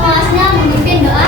kelasnya memimpin doa.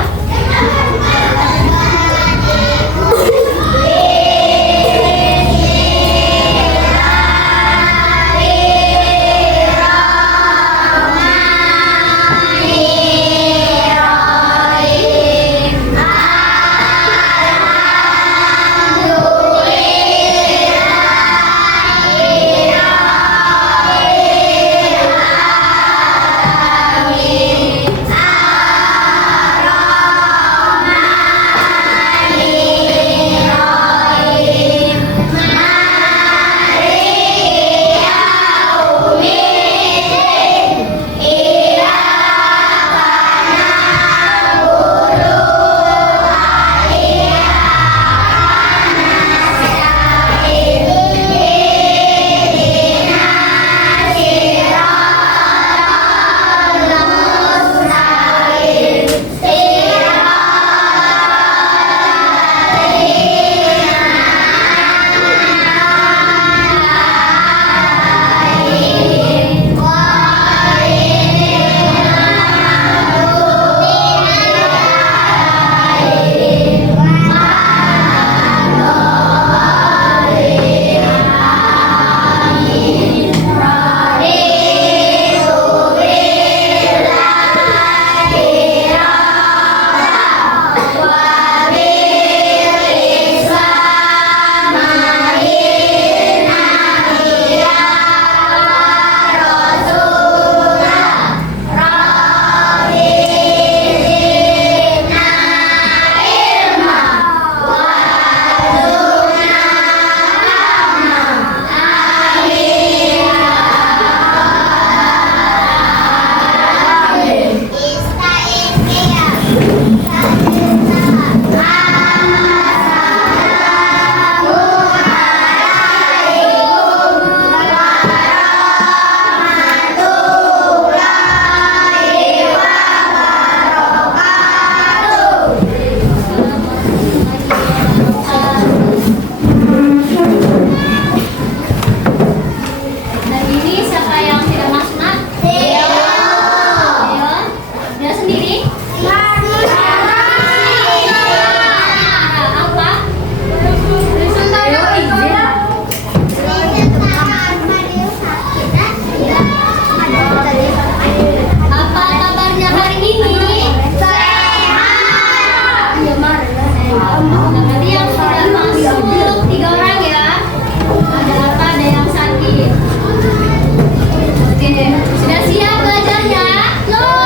Sudah siap belajarnya? Sudah.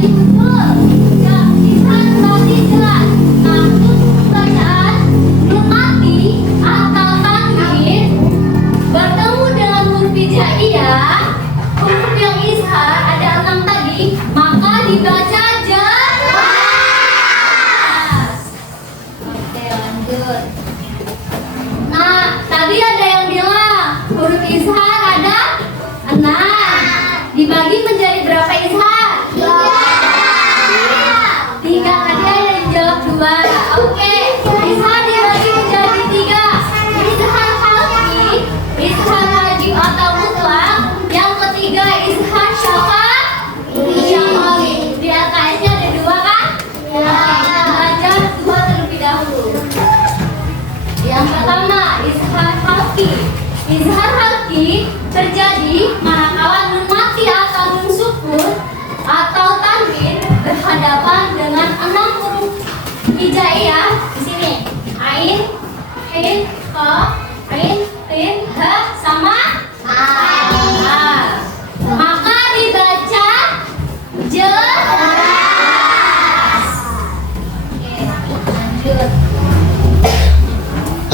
Jadi betul. Izhar berarti jelas. Nah, untuk bacaan nun mati atau tanwin bertemu dengan huruf hijaiyah, huruf yang izhar ada 6 tadi, maka dibaca jelas. Oke, lanjut. Nah, tadi ada yang bilang huruf izhar ada 6. Dibagi menjadi berapa izhar? 3. Tadi ada yang jawab 2. Oke, izhar dibagi menjadi 3. Izhar halqi, izhar wajib atau mutlak. Yang ketiga izhar syafawi. Di LKS-nya ada 2 kan? Kita belajar 2 terlebih dahulu. Yang pertama izhar halqi. Izhar halqi terjadi manakala nun mati atau nun sukun atau tanwin berhadapan dengan 6 huruf hijaiyah. Di sini ain, hin, qaf, ain, tin, ha sama a. Maka dibaca jelas. Oke, lanjut.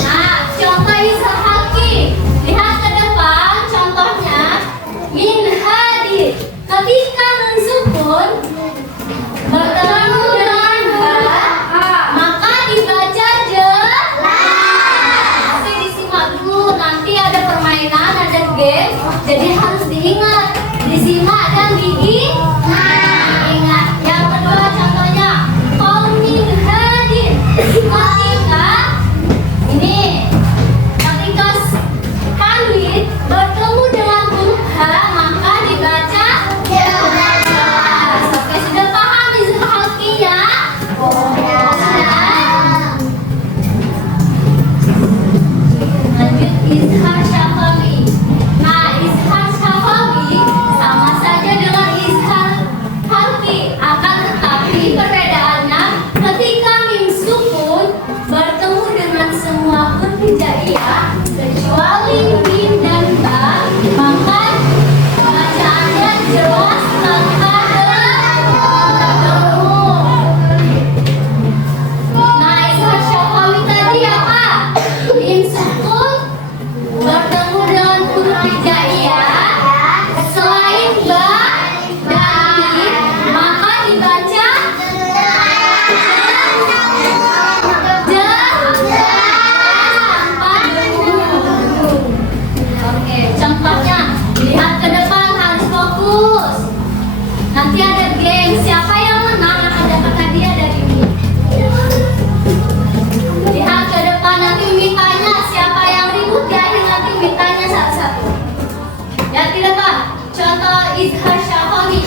Nah, contoh izhar halqi. Lihat ke depan contohnya. Min hadir. Ketika nun sukun bertemu dengan ha, maka dibaca jelas. Oke, disimak dulu. Nanti ada permainan, ada game. Jadi harus diingat. Disimak dan diingat. Yang kedua contohnya. Qaul min hadir. Ketika ini, ketika tanwin bertemu dengan huruf ha, maka dibaca jelas. Oke, sudah paham izhar halqinya? Sudah. Lanjut izhar syafawi. Nah, izhar syafawi sama saja dengan izhar halqi, akan tetapi perbedaannya ketika mim sukun bertemu dengan semua huruf hijaiyah kecuali mim dan ba, maka bacaannya jelas tanpa bertemu. Nah, izhar syafawi tadi apa? Mim sukun bertemu dengan huruf hijaiyah selain ba dan mim, maka dibaca tanpa bertemu. Oke, contohnya lihat ke depan, harus fokus. Nanti ada game, siapa yang menang akan dapat hadiah dari Mimi. Lihat ke depan, nanti Mimi tanya siapa yang ribut, di akhir nanti Mimi tanya satu-satu. Lihat ke depan, contoh izhar syafawi.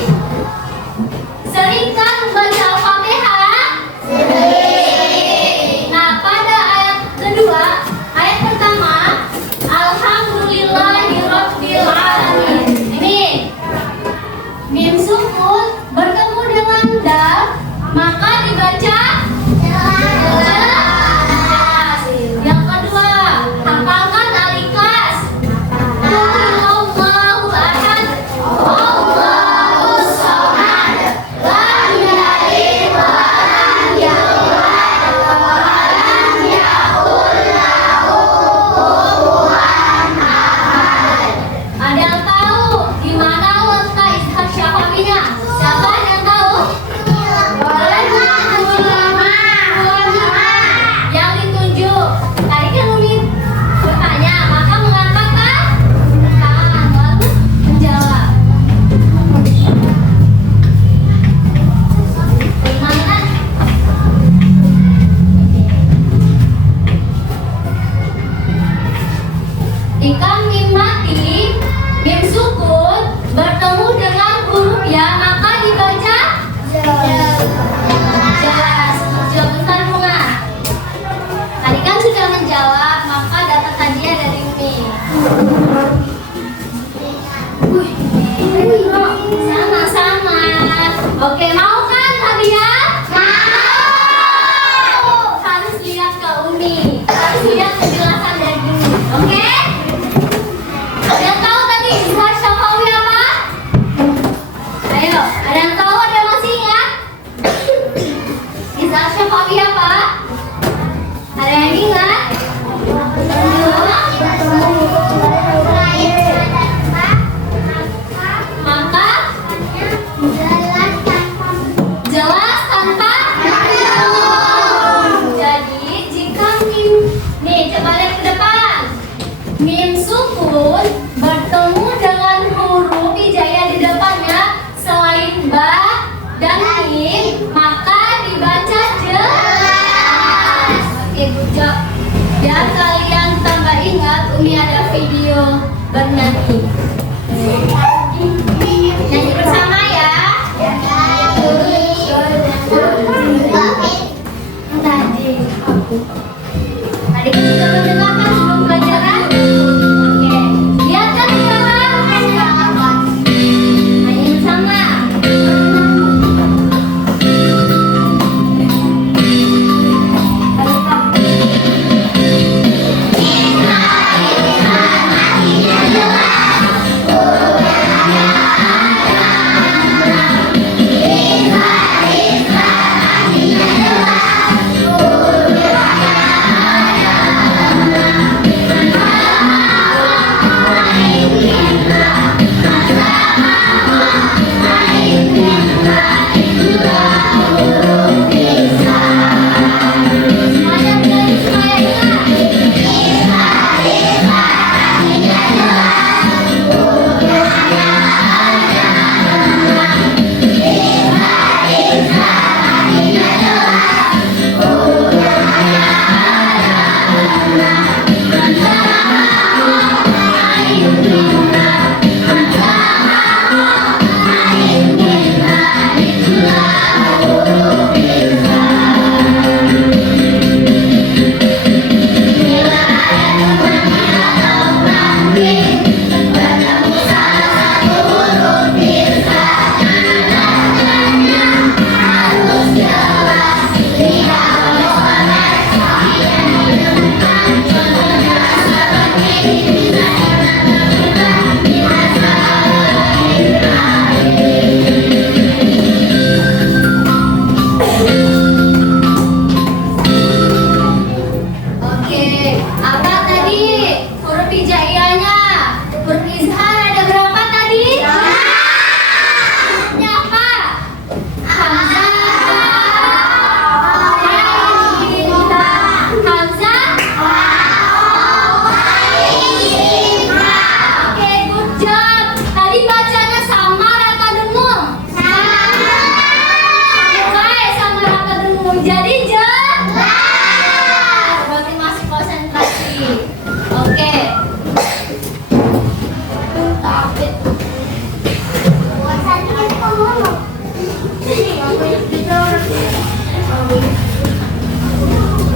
Seringkah membaca Al-Fatihah? Nah, pada ayat kedua, ayat pertama, Alhamdulillahirabbil alamin. Ini mim sukun bertemu dengan dal, maka dibaca jelas. Yang kedua, hafalkan al-Ikhlas. Allahu ahad, Allahus samad, lam yalid wa lam yulad wa lam yakul lahu kufuwan ahad. Ada yang tahu di mana letak izhar syafawinya? Siapa yang tahu? Boleh Adik sudah mendengarkan sebelum pelajaran? Oke, lihatkan di bawah. Ayo bersama.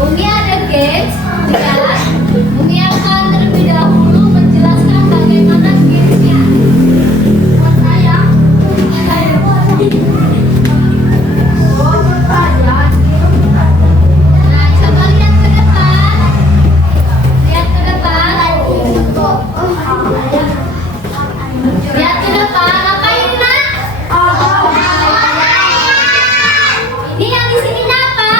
Umi ada games, ya. Umi akan terlebih dahulu menjelaskan bagaimana gamesnya. Nah, coba lihat ke depan. Lihat ke depan. Lihat ke depan. Apa ini, Nak? Ini yang di sini apa?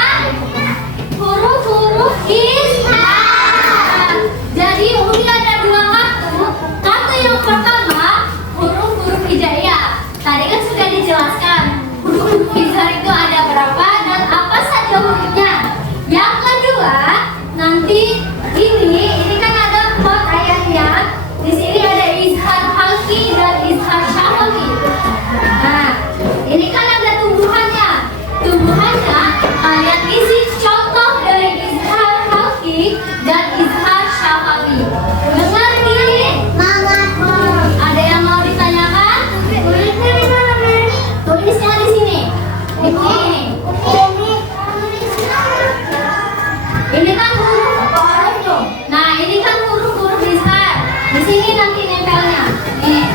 Huruf-huruf izhar. Jadi Umi ada dua kartu. Kartu yang pertama huruf-huruf hijaiyah. Tadi kan sudah dijelaskan huruf-huruf izhar itu ada berapa dan apa saja hurufnya. Yang kedua nanti ini kan ada pot ayatnya. Di sini ada izhar halqi dan izhar syafawi. Nah, ini kan ada tumbuhannya. Tumbuhannya kalian isi contoh dari izhar halqi dan izhar syafawi. Mengerti? Ada yang mau ditanyakan? Tulisnya di sini. Ini kan huruf. Nah, ini kan huruf-huruf izhar. Di sini nanti nempelnya. Nih.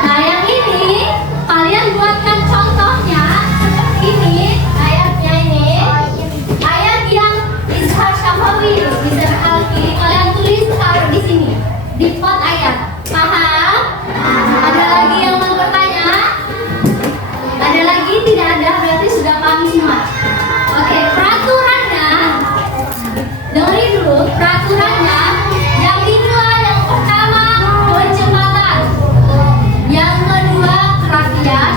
Nah, yang ini kalian buatkan contohnya seperti ini. Ayatnya ini. Ayat yang izhar syafawi, izhar halqi. Kalian tulis taruh di sini. Di pot ayat. Paham? Ada lagi yang mau bertanya? Ada lagi? Tidak ada, berarti sudah paham semua. Oke, peraturannya. Dengerin dulu peraturannya. Yang inilah yang pertama kecepatan. Yang kedua kerapian.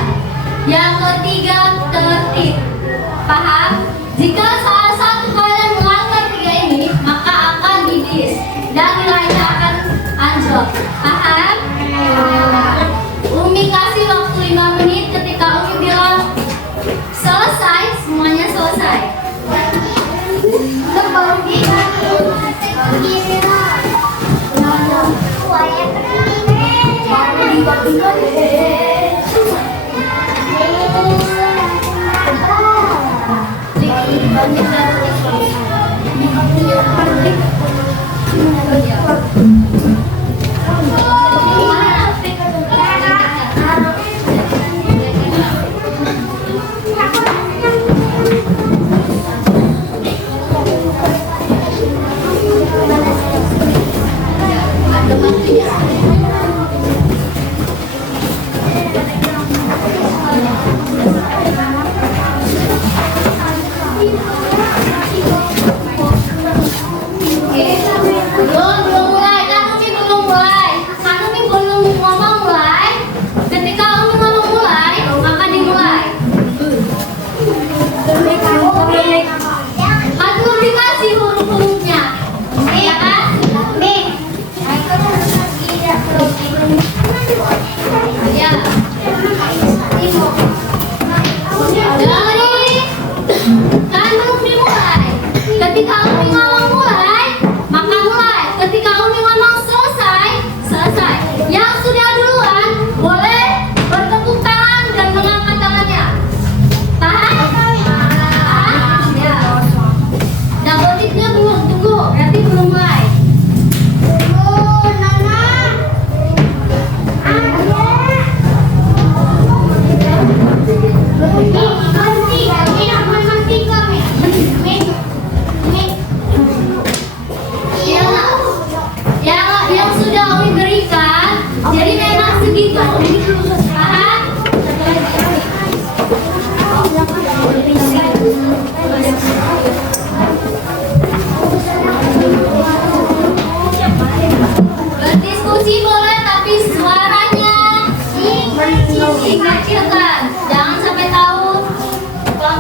Yang ketiga tertib. Paham? Jika salah satu kalian melanggar tiga ini, maka akan dibis dan nilainya akan anjlok. Paham? Umi kasih waktu 5 menit. Ketika Umi bilang selesai, semuanya selesai.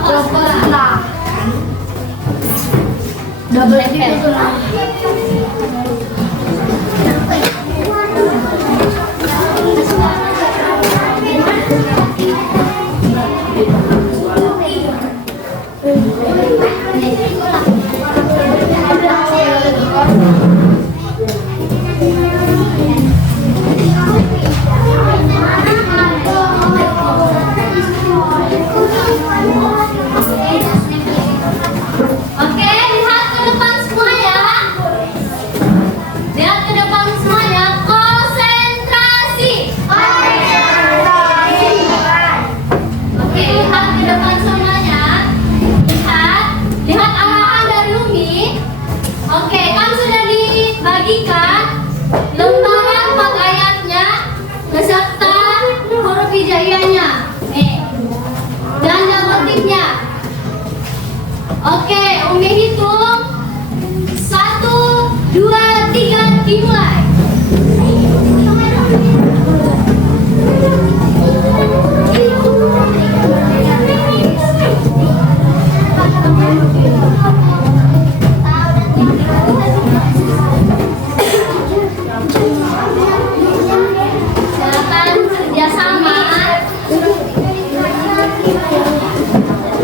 Proposta. Double L. Oke, lihat ke depan semua ya. Lihat ke depan semuanya. Konsentrasi. Oke, lihat ke depan semuanya. Lihat arahan dari Umi. Oke, kan sudah dibagikan lembaran pakaiannya beserta huruf hijaiyahnya. Nih. Dan double ticknya. Oke, Umi hitung 1, 2, 3, dimulai. Silakan kerjasama.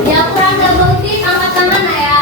Yang kurang double tick angkat tangan ya.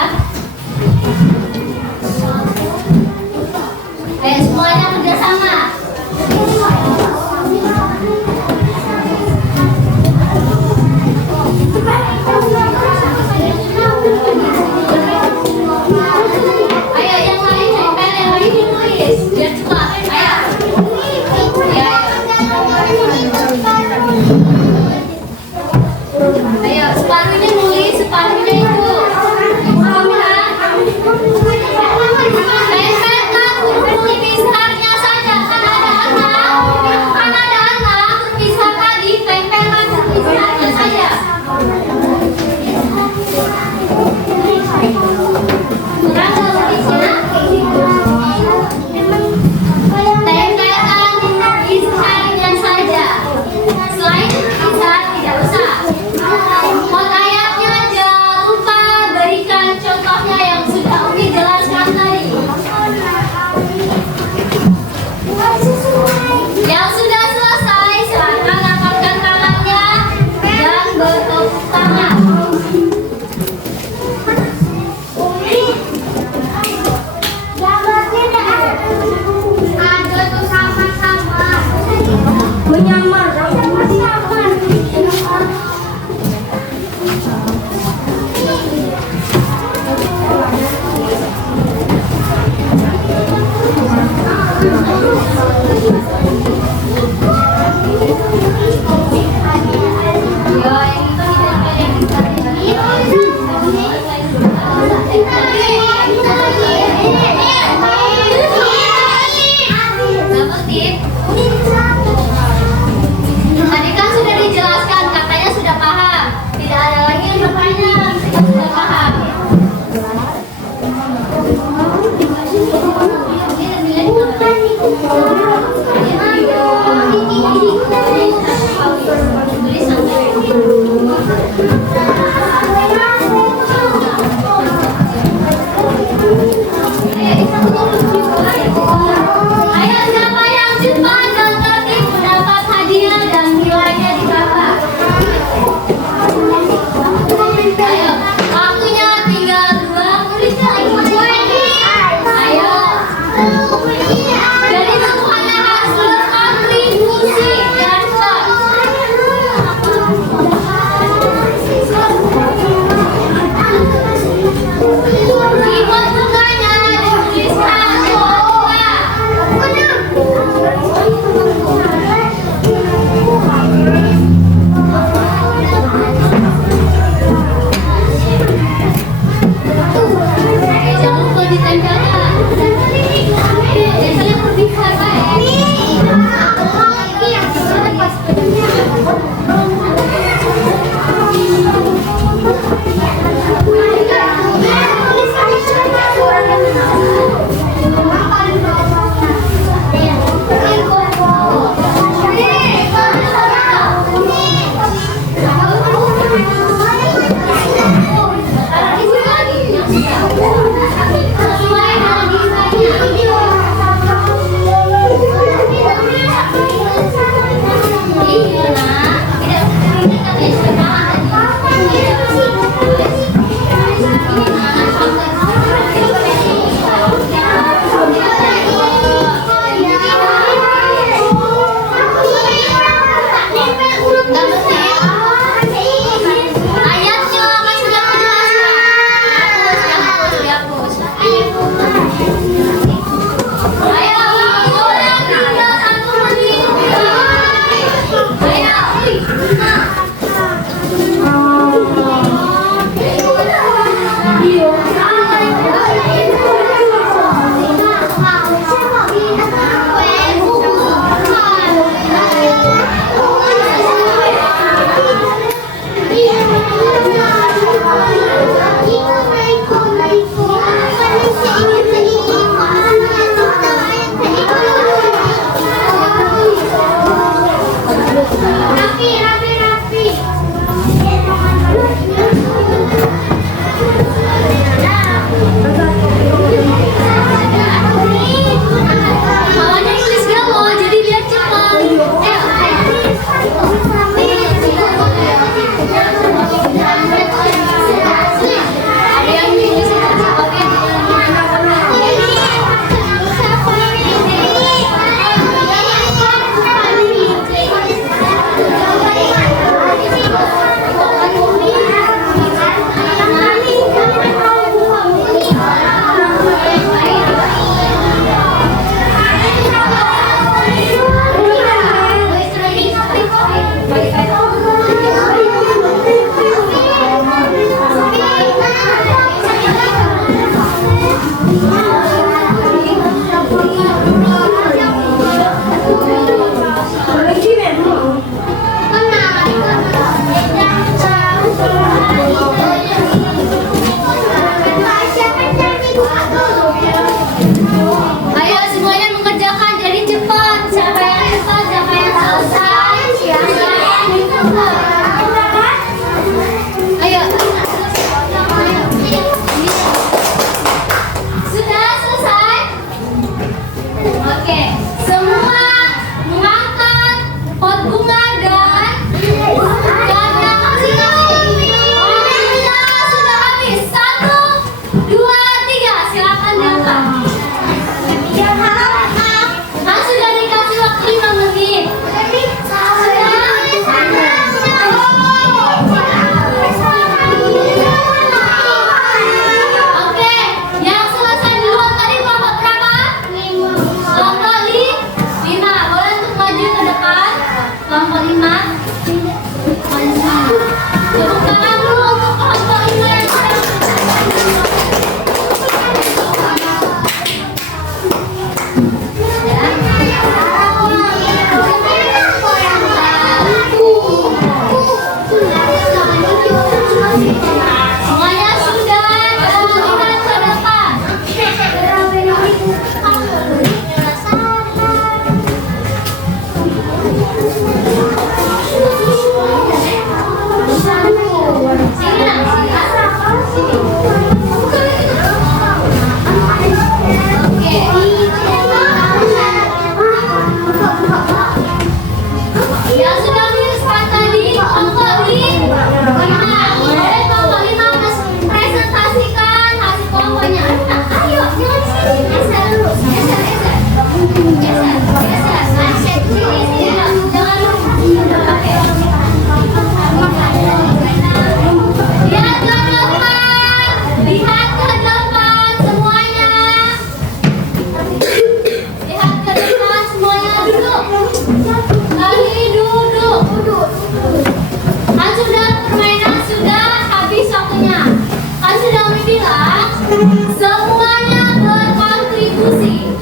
Semuanya berkontribusi.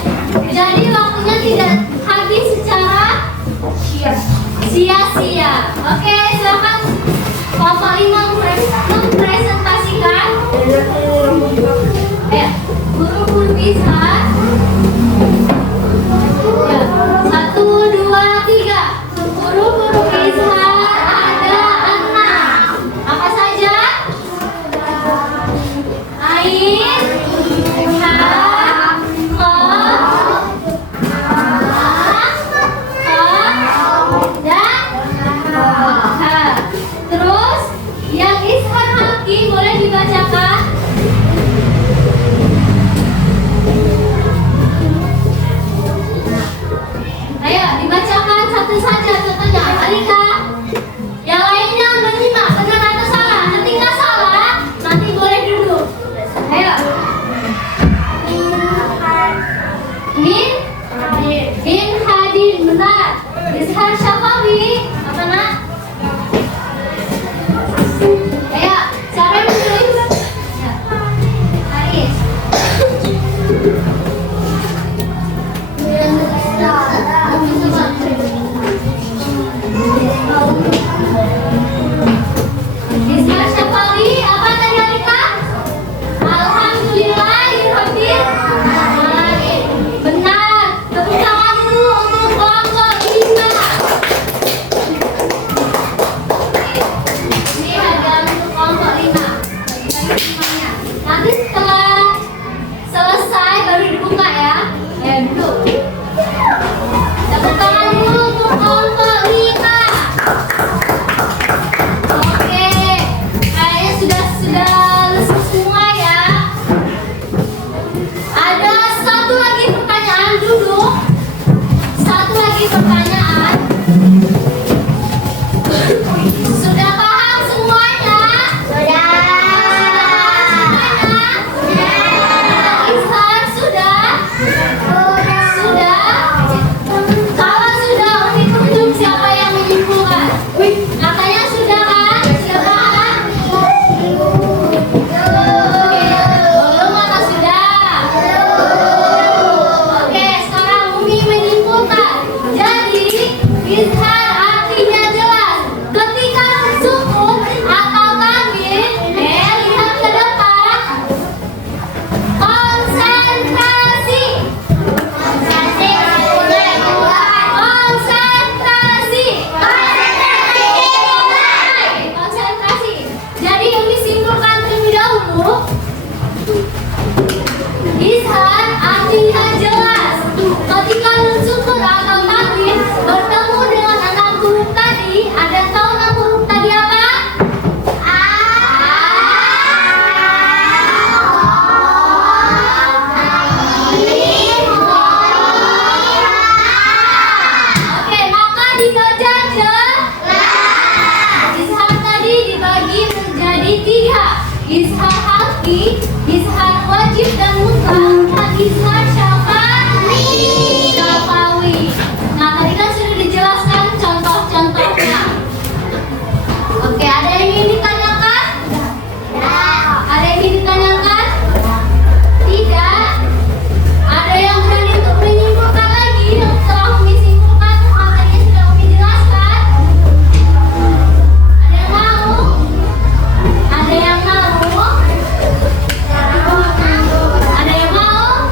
Jadi waktunya tidak habis secara sia-sia. Oke, silakan kelompok 5 mempresentasikan. Ya, guru-guru bisa. Ya, 1, 2, 3. Guru-guru bisa ada 6. Apa saja? Ain, terus yang Izhar Halki boleh dibacakan. Ayo dibacakan satu saja contohnya. Alika, yang lainnya menyimak benar atau salah. Ketika salah nanti boleh duduk. Ayo. Min Hadin benar. Izhar Syafawi apa nak? Ayo, siapa yang menulis? Ya. Haris. Izhar Syafawi apa tadi Alika? Alhamdulillahirabbil alamin. Benar. Tepuk tangan dulu untuk kelompok 5. Ini hadiah untuk kelompok 5. Semuanya. Nanti setelah selesai baru dibuka ya. Ayo duduk. Tepuk tangan dulu untuk kelompok 5. Oke, kayaknya sudah lesu semua ya. Ada satu lagi pertanyaan, duduk. Satu lagi pertanyaan. Sudah paham semuanya? Sudah. Izhar sudah? Sudah. Kalau sudah, unjuk siapa yang menyimpulkan? Katanya sudah kan? Sudah paham? Belum atau sudah? Oke, sekarang Umi menyimpulkan. Jadi, Izhar artinya jelas. Ketika sukun atau tanwin, lihat ke depan. Konsentrasi. Konsentrasi. Jadi Umi simpulkan terlebih dahulu. Izhar artinya jelas. Ketika nun sukun atau tanwin bertemu dengan 6 huruf tadi, ada tahu 6 huruf tadi apa? Oke, maka dibaca jelas. Izhar tadi dibagi menjadi 3. Izhar halki, izhar wajib dan mutlak, dan izhar syafawi. Nah, tadi kan sudah dijelaskan contoh-contohnya. Oke, ada yang ingin ditanyakan? Ada yang ingin ditanyakan? Tidak. Ada yang berani untuk menyimpulkan lagi setelah Umi simpulkan materinya sudah Umi jelaskan? Ada yang mau? Ada yang mau? Ada yang mau?